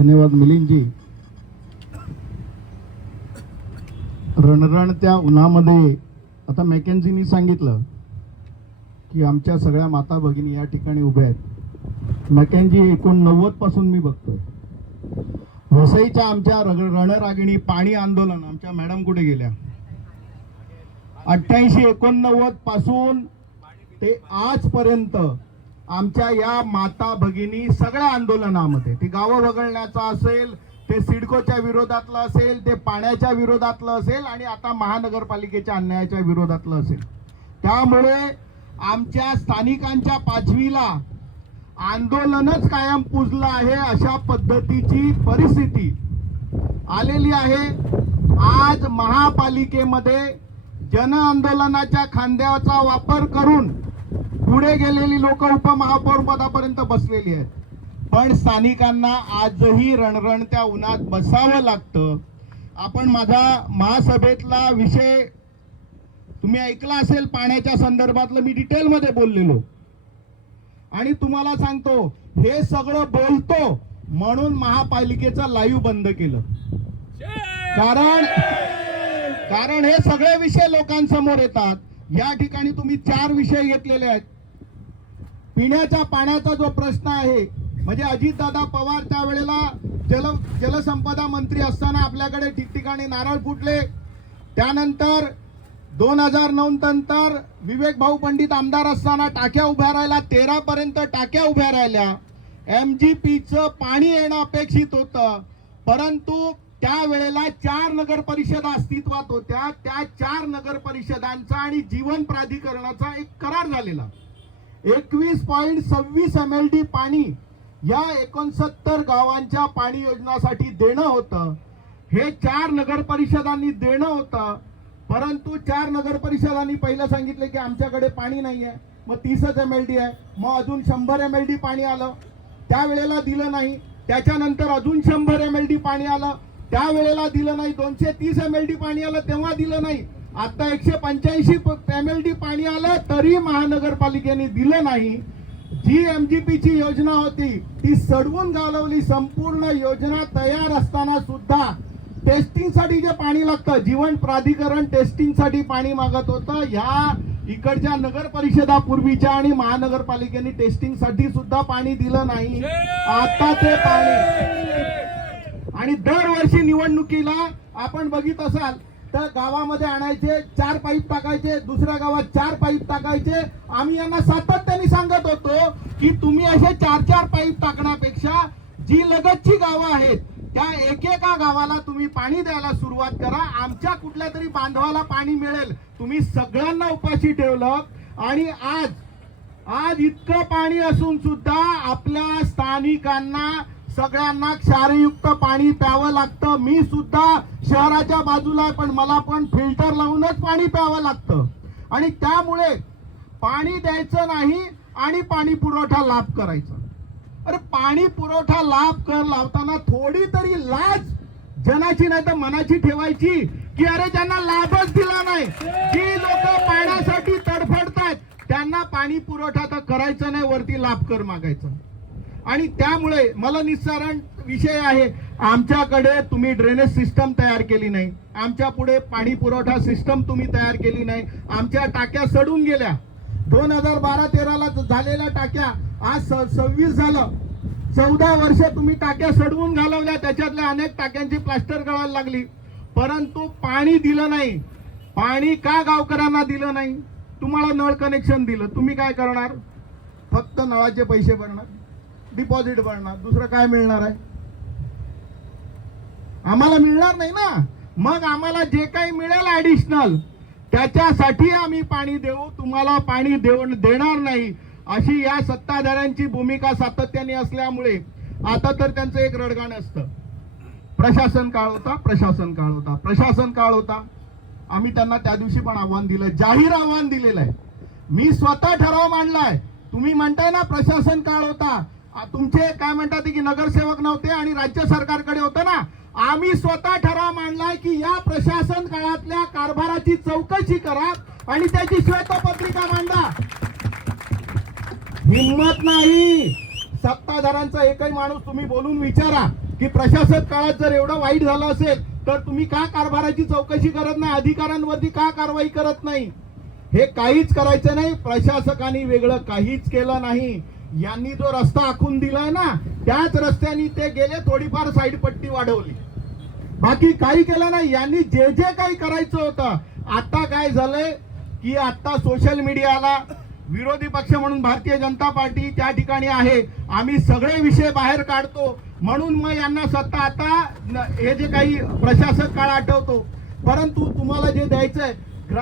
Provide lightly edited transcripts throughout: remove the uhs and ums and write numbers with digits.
धन्यवाद मिलिंदजी. रणरणत्या उन्हामध्ये आता मॅकेन्झीनी सांगितलं की आमच्या सगळ्या माता भगिनी या ठिकाणी उभ्या आहेत. मॅकेन्झी 89 पासून मी बघतोय. वसईच्या आमच्या रणरागिणी पाणी आंदोलन, आमच्या मॅडम कुठे गेल्या, 88-89 पासून ते आजपर्यंत आमच्या या माता भगिनी सगळ्या आंदोलनामध्ये, ते गावं वगळण्याचा असेल, ते सिडकोच्या विरोधातलं असेल, ते पाण्याच्या विरोधातलं असेल आणि आता महानगरपालिकेच्या अन्यायाच्या विरोधातलं असेल. त्यामुळे आमच्या स्थानिकांच्या पाचवीला आंदोलनच कायम पुजलं आहे अशा पद्धतीची परिस्थिती आलेली आहे. आज महापालिकेमध्ये जन आंदोलनाच्या खांद्याचा वापर करून पुढे गेलेली लोक उपमहापौर पदापर्यंत बसलेली आहेत. पण स्थानिकांना आजही रणरणत्या उन्हात बसावं लागतं. आपण माझा महासभेतला विषय तुम्ही ऐकला असेल, पाण्याच्या संदर्भातलं मी डिटेलमध्ये बोललेलो आणि तुम्हाला सांगतो हे सगळं बोलतो म्हणून महापालिकेचं लाईव्ह बंद केलं. कारण हे सगळे विषय लोकांसमोर येतात. या ठिकाणी तुम्ही 4 विषय घेतलेले आहेत. पिण्याच्या पाण्याचा जो प्रश्न आहे, म्हणजे अजितदादा पवार त्यावेळेला जलसंपदा मंत्री असताना आपल्याकडे ठिकठिकाणी नारळ फुटले. त्यानंतर 2009 नंतर विवेक भाऊ पंडित आमदार असताना टाक्या उभ्या राहिल्या, 13 पर्यंत टाक्या उभ्या राहिल्या. MGPचं पाणी येणं अपेक्षित होतं, परंतु त्यावेळेला 4 नगर परिषदा अस्तित्वात होत्या. त्या 4 नगर परिषदांचा आणि जीवन प्राधिकरणाचा एक करार झालेला. 21.26 MLD पाणी या 69 गावांच्या पाणी योजनासाठी देणं होतं. हे 4 नगर परिषदांनी देणं होतं, परंतु 4 नगर परिषदांनी पहिलं सांगितलं की आमच्याकडे पाणी नाही आहे. मग 30च MLD आहे, मग अजून 100 MLD पाणी आलं, त्यावेळेला दिलं नाही. त्याच्यानंतर अजून 100 MLD पाणी आलं, त्यावेळेला दिलं नाही. 230 MLD पाणी आलं, तेव्हा दिलं नाही. आता 185 MLD पाणी आलं तरी महानगरपालिकेने दिलं नाही. जी MGPची योजना होती ती सडवून घालवली. संपूर्ण योजना तयार असताना सुद्धा टेस्टिंगसाठी जे पाणी लागतं, जीवन प्राधिकरण टेस्टिंगसाठी पाणी मागत होतं. ह्या इकडच्या नगर परिषदा पूर्वीच्या आणि महानगरपालिकेने टेस्टिंगसाठी सुद्धा पाणी दिलं नाही. आता ते पाणी, आणि दरवर्षी निवडणुकीला आपण बघित असाल तर गावामध्ये आणायचे, 4 पाईप टाकायचे, दुसऱ्या गावात 4 पाईप टाकायचे. आम्ही यांना सातत्याने सांगत होतो की तुम्ही असे 4 पाईप टाकण्यापेक्षा जी लगतची गावं आहेत त्या एकेका गावाला तुम्ही पाणी द्यायला सुरुवात करा. आमच्या कुठल्या तरी बांधवाला पाणी मिळेल. तुम्ही सगळ्यांना उपाशी ठेवलं आणि आज इतकं पाणी असून सुद्धा आपल्या स्थानिकांना सगळ्यांना क्षारयुक्त पाणी प्यावं लागतं. मी सुद्धा शहराच्या बाजूला आहे, पण मला पण फिल्टर लावूनच पाणी प्यावं लागतं. आणि त्यामुळे पाणी द्यायचं नाही आणि पाणी पुरवठा लाभ करायचा. अरे पाणी पुरवठा लावताना थोडी तरी लाज जनाची नाही तर मनाची ठेवायची की अरे ज्यांना लाभच दिला नाही, जी लोक पाण्यासाठी तडफडतायत त्यांना पाणी पुरवठा तर करायचा नाही, वरती लाभ कर मागायचा. आणि त्यामुळे मला निस्सारण विषय आहे, आमच्याकडे तुम्ही ड्रेनेज सिस्टम तयार केली नाही, आमच्या पुढे पाणी पुरवठा सिस्टम तुम्ही तयार केली नाही. आमच्या टाक्या सडून गेल्या. 2012-13ला झालेल्या टाक्या आज 26 झालं, 14 वर्ष तुम्ही टाक्या सडवून घालवल्या. त्याच्यातल्या अनेक टाक्यांची प्लास्टर करायला लागली, परंतु पाणी दिलं नाही. पाणी का गावकऱ्यांना दिलं नाही? तुम्हाला नळ कनेक्शन दिलं, तुम्ही काय करणार? फक्त नळाचे पैसे भरणार, डिपॉझिट भरणार, दुसरं काय मिळणार आहे? आम्हाला मिळणार नाही ना. मग आम्हाला जे काही मिळेल ऍडिशनल त्याच्यासाठी आम्ही पाणी देऊ, तुम्हाला पाणी देणार नाही, अशी या सत्ताधाऱ्यांची भूमिका सातत्याने असल्यामुळे आता तर त्यांचं एक रडगाणं असतं, प्रशासन काळ होता, प्रशासन काळ होता, प्रशासन काळ होता. आम्ही त्यांना त्या दिवशी पण आव्हान दिलं, जाहीर आव्हान दिलेलं आहे. मी स्वतः ठराव मांडलाय. तुम्ही म्हणताय ना प्रशासन काळ होता, तुमचे काय म्हणतात की नगरसेवक नव्हते आणि राज्य सरकारकडे होतं ना. आम्ही स्वतः ठराव मांडलाय की या प्रशासन काळातल्या कारभाराची चौकशी करा आणि त्याची श्वेतपत्रिका मांडा. हिम्मत नाही सत्ताधाऱ्यांचा एकही माणूस तुम्ही बोलून विचारा की प्रशासक काळात जर एवढं वाईट झालं असेल तर तुम्ही का कारभाराची चौकशी करत नाही, अधिकाऱ्यांवरती का कारवाई करत नाही? हे काहीच करायचं नाही. प्रशासकांनी वेगळं काहीच केलं नाही. यांनी जो रस्ता आखून दिलाय ना, त्याच रस्त्याने ते गेले, थोडीफार साईड पट्टी वाढवली, बाकी काही केलं नाही. यांनी जे जे काही करायचं होतं. आता काय झालंय की आता सोशल मीडियाला विरोधी पक्ष म्हणून भारतीय जनता पार्टी त्या ठिकाणी आहे, आम्ही सगळे विषय बाहेर काढतो म्हणून मग यांना सत्ता आता हे जे काही प्रशासक काळ आठवतो. परंतु तुम्हाला जे द्यायचंय,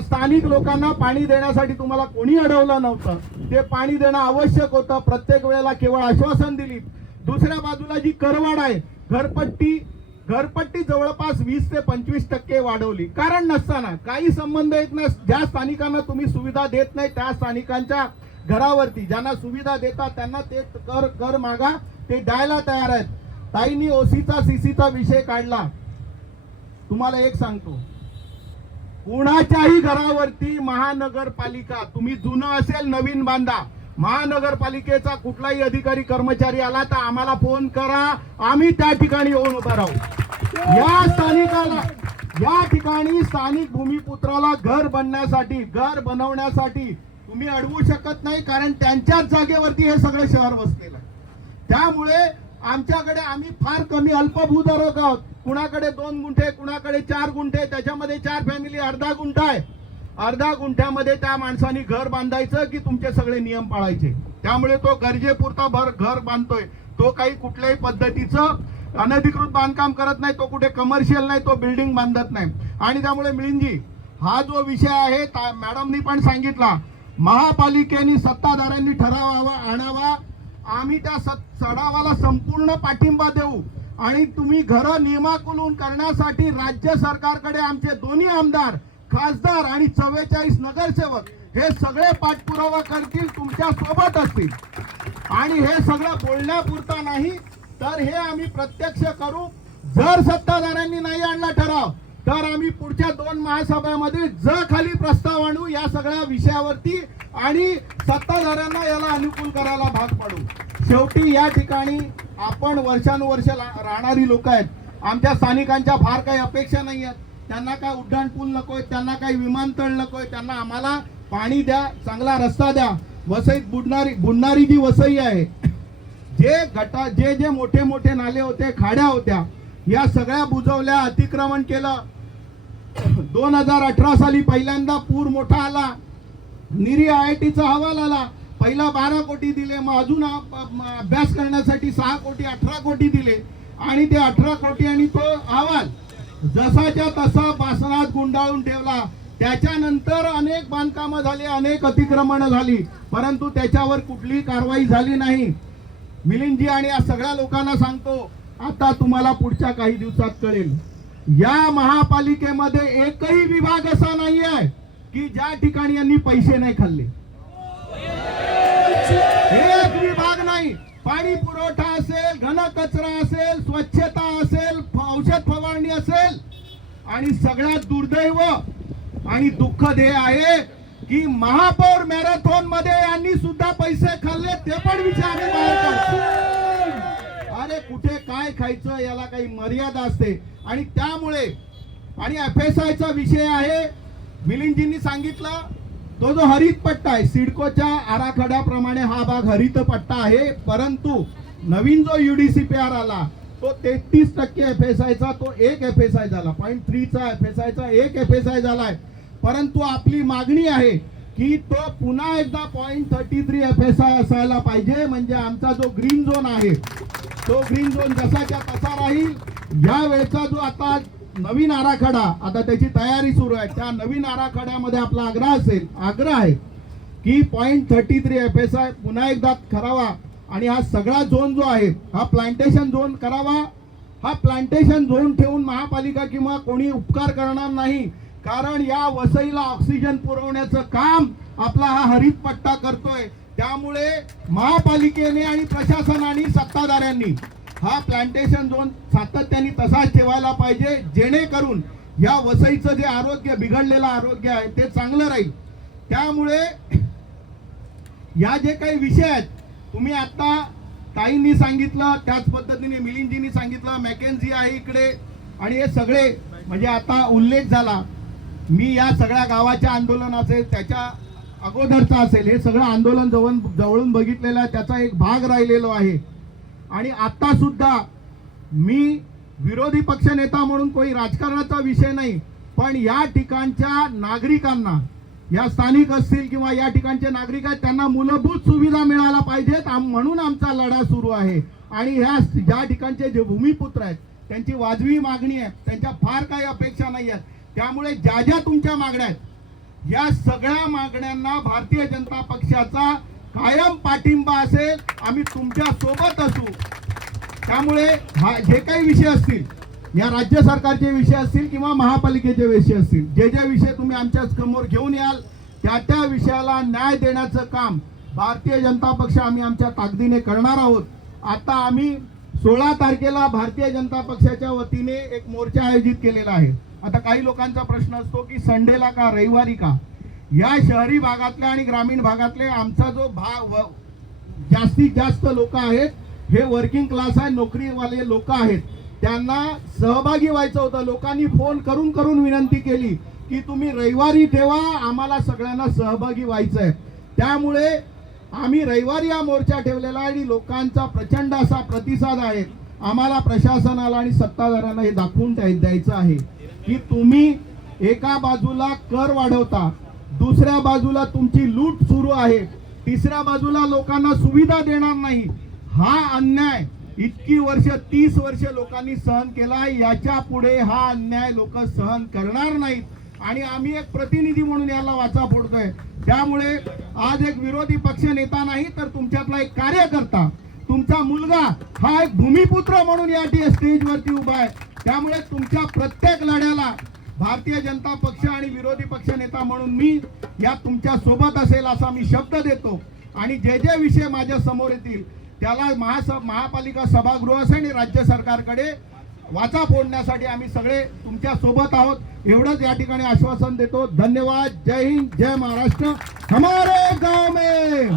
स्थानिक लोकांना पाणी देण्यासाठी तुम्हाला कोणी अडवलं नव्हतं. ते पाणी देणं आवश्यक होतं. प्रत्येक वेळेला केवळ आश्वासन दिली. दुसऱ्या बाजूला जी करवाढ आहे, घरपट्टी जवळपास 20 ते 25% वाढवली. कारण नसताना, काही संबंध येत नाही. ज्या स्थानिकांना तुम्ही सुविधा देत नाही त्या स्थानिकांच्या घरावरती ज्यांना सुविधा देतात त्यांना ते कर मागा, ते द्यायला तयार आहेत. ताईंनी ओसीचा सीसीचा विषय काढला. तुम्हाला एक सांगतो, कुणाच्याही घरावरती महानगरपालिका, तुम्ही जुनं असेल नवीन बांधा, महानगरपालिकेचा कुठलाही अधिकारी कर्मचारी आला तर आम्हाला फोन करा, आम्ही त्या ठिकाणी येऊन उभा राहू. या स्थानिकाला, या ठिकाणी स्थानिक भूमिपुत्राला घर बनवण्यासाठी तुम्ही अडवू शकत नाही, कारण त्यांच्याच जागेवरती हे सगळं शहर वसलेलं आहे. त्यामुळे आमच्याकडे आम्ही फार कमी अल्पभूधारक आहोत. कुणाकडे 2 गुंठे, कुणाकडे 4 गुंठे, त्याच्यामध्ये 4 फॅमिली, अर्धा गुंठा आहे. अर्धा गुंठ्यामध्ये त्या माणसाने घर बांधायचं की तुमचे सगळे नियम पाळायचे. त्यामुळे तो गरजेपुरता घर बांधतोय. तो काही कुठल्याही पद्धतीचं अनधिकृत बांधकाम करत नाही, तो कुठे कमर्शियल नाही, तो बिल्डिंग बांधत नाही. आणि त्यामुळे मिलिंदजी, हा जो विषय आहे, मॅडमनी पण सांगितला, महापालिकेने सत्ताधाऱ्यांनी ठराव आणावा. आम्ही त्या ठरावाला संपूर्ण पाठिंबा देऊ आणि तुम्ही घरं नियमाकुलन करण्यासाठी राज्य सरकारकडे आमचे दोन्ही आमदार, खासदार आणि 44 नगरसेवक हे सगळे पाठपुरावा करतील, तुमच्या सोबत असतील. आणि हे सगळं बोलण्यापुरता नाही तर हे आम्ही प्रत्यक्ष करू. जर सत्ताधाऱ्यांनी नाही आणला ठराव तर आम्ही पुढच्या 2 महासभेमध्ये खाली प्रस्ताव आणू या सगळ्या विषयावरती आणि सत्ताधाऱ्यांना याला अनुकूल करायला भाग पाडू. शेवटी या ठिकाणी आपण वर्षानुवर्ष राहणारी लोक आहेत. आमच्या स्थानिकांच्या फार काही अपेक्षा नाही आहेत. त्यांना काय उड्डाण पूल नकोय, त्यांना काही विमानतळ नकोय, त्यांना आम्हाला पाणी द्या, चांगला रस्ता द्या. वसईत बुडणारी जी वसई आहे, जे मोठे मोठे नाले होते, खाड्या होत्या, या सगळ्या बुजवल्या, अतिक्रमण केलं. 2018 साली पहिल्यांदा पूर मोठा आला. निरी IITचा अहवाल आला. पहिला 12 कोटी दिले, मग अजून अभ्यास करण्यासाठी 6 कोटी 18 कोटी दिले. आणि ते 18 कोटी आणि तो अहवाल जसाच्या तसा बासनात गुंडाळून ठेवला. त्याच्यानंतर अनेक बांधकामं झाली, अनेक अतिक्रमणं झाली, परंतु त्याच्यावर कुठलीही कारवाई झाली नाही. मिलिंदजी आणि या सगळ्या लोकांना सांगतो, आता तुम्हाला पुढच्या काही दिवसात कळेल, या महापालिकेमध्ये एकही विभाग असा नाही आहे की ज्या ठिकाणी यांनी पैसे नाही खाल्ले. एक विभाग नाही. पाणी पुरवठा असेल, घन कचरा असेल, स्वच्छता असेल, औषध फवारणी असेल, आणि सगळ्यात दुर्दैव आणि दुःख हे आहे की महापौर मॅरेथॉन मध्ये यांनी सुद्धा पैसे खाल्ले. ते पण विचार आम्ही बाहेर काढतो. अरे कुठे काय खायचं, याला काही मर्यादा असते. आणि त्यामुळे आणि FSIचा विषय आहे, मिलिंदजींनी सांगितलं, तो जो हरित पट्टा आहे, सिडकोच्या आराखड्याप्रमाणे हा भाग हरित पट्टा आहे. परंतु नवीन जो UDCPR आला तो 33% FSIचा, तो 1 FSI झाला. 0.3चा FSIचा 1 FSI झालाय. परंतु आपली मागणी आहे की तो पुन्हा एकदा 0.33 FSI असायला पाहिजे. म्हणजे आमचा जो ग्रीन झोन आहे तो ग्रीन झोन जसाच्या तसा राहील. या वेळचा जो आता नवीन आराखडा, आता त्याची तयारी सुरू आहे, त्या नवीन आराखड्यामध्ये आपला आग्रह आहे की 0.33 FSI पुन्हा एकदा करावा. आणि हा सगळा झोन जो आहे हा प्लांटेशन झोन करावा. हा प्लांटेशन झोन ठेवून महापालिका किंवा कोणी उपकार करणार नाही, कारण या वसईला ऑक्सिजन पुरवण्याचं काम आपला हा हरित पट्टा करतोय. त्यामुळे महापालिकेने आणि प्रशासनाने, सत्ताधाऱ्यांनी हा प्लांटेशन झोन सातत्याने तसाच ठेवायला पाहिजे, जेणेकरून या वसईचं जे आरोग्य, बिघडलेलं आरोग्य आहे ते चांगलं राहील. त्यामुळे या जे काही विषय आहेत, तुम्ही आता ताईंनी सांगितलं, त्याच पद्धतीने मिलिंदजींनी सांगितलं, मॅकेन्झी आहे इकडे, आणि हे सगळे म्हणजे आता उल्लेख झाला. मी या सगळ्या गावाच्या आंदोलन असेल, त्याच्या अगोदरचा असेल, हे सगळं आंदोलन जवळून बघितलेलं आहे, त्याचा एक भाग राहिलेलो आहे. आणि आता सुद्धा मी विरोधी पक्षनेता म्हणून कोणी राजकारणाचा विषय नाही, पण या ठिकाणच्या नागरिकांना, या स्थानिक असतील किंवा या ठिकाणचे नागरिक आहेत, त्यांना मूलभूत सुविधा मिळायला पाहिजेत, म्हणून आमचा लढा सुरू आहे. आणि ह्या ज्या ठिकाणचे जे भूमिपुत्र आहेत त्यांची वाजवी मागणी आहे, त्यांच्या फार काही अपेक्षा नाही आहेत. त्यामुळे ज्या ज्या तुमच्या मागण्या आहेत, या सगळ्या मागण्यांना भारतीय जनता पक्षाचा कायम पाठिंबा असेल. आम्ही तुमच्या सोबत असू. त्यामुळे जे काही विषय असतील, या राज्य सरकारचे विषय असतील किंवा महापालिकेचे विषय असतील, जे जे विषय तुम्ही आमच्या समोर घेऊन याल, त्या त्या विषयाला न्याय देण्याचं काम भारतीय जनता पक्ष आम्ही आमच्या ताकदीने करणार आहोत. आता आम्ही 16 तारखेला भारतीय जनता पक्षाच्या वतीने एक मोर्चा आयोजित केलेला आहे. आता काही लोकांचा प्रश्न असतो की संडेला का, रविवारी का? या शहरी भागातल्या आणि ग्रामीण भागातले आमचा जो जास्तीत जास्त लोक आहेत, हे वर्किंग क्लास आहे, नोकरीवाले लोक आहेत. त्यांना सहभागी व्हायचं होतं. लोकांनी फोन करून करून विनंती केली की तुम्ही रविवारी ठेवा, आम्हाला सगळ्यांना सहभागी व्हायचं आहे. त्यामुळे आम्ही रविवारी हा मोर्चा ठेवलेला आहे आणि लोकांचा प्रचंड असा प्रतिसाद आहे. आम्हाला प्रशासनाला आणि सत्ताधाऱ्यांना हे दाखवून द्यायचं आहे की तुम्ही एका बाजूला कर वाढवता, दुसऱ्या बाजूला तुमची लूट सुरू आहे, तिसऱ्या बाजूला लोकांना सुविधा देणार नाही. हा अन्याय इतकी वर्ष, 30 वर्ष लोकांनी सहन केला. याच्या पुढे हा अन्याय लोक सहन करणार नाहीत आणि आम्ही एक प्रतिनिधी म्हणून याला वाचा फोडतोय. त्यामुळे आज एक विरोधी पक्ष नेता नाही, तर तुमच्यातला एक कार्यकर्ता, तुमचा मुलगा हा एक भूमिपुत्र म्हणून या स्टेजवरती उभा आहे. त्यामुळे तुमच्या प्रत्येक लढ्याला भारतीय जनता पक्ष आणि विरोधी पक्ष नेता म्हणून मी या तुमच्या सोबत असेल असा मी शब्द देतो. आणि जे जे विषय माझ्या समोर येतील त्याला महापालिका सभागृह असेल आणि राज्य सरकारकडे वाचा फोडण्यासाठी आम्ही सगळे तुमच्या सोबत आहोत, एवढंच या ठिकाणी आश्वासन देतो. धन्यवाद. जय हिंद, जय महाराष्ट्र. हमारे गाव में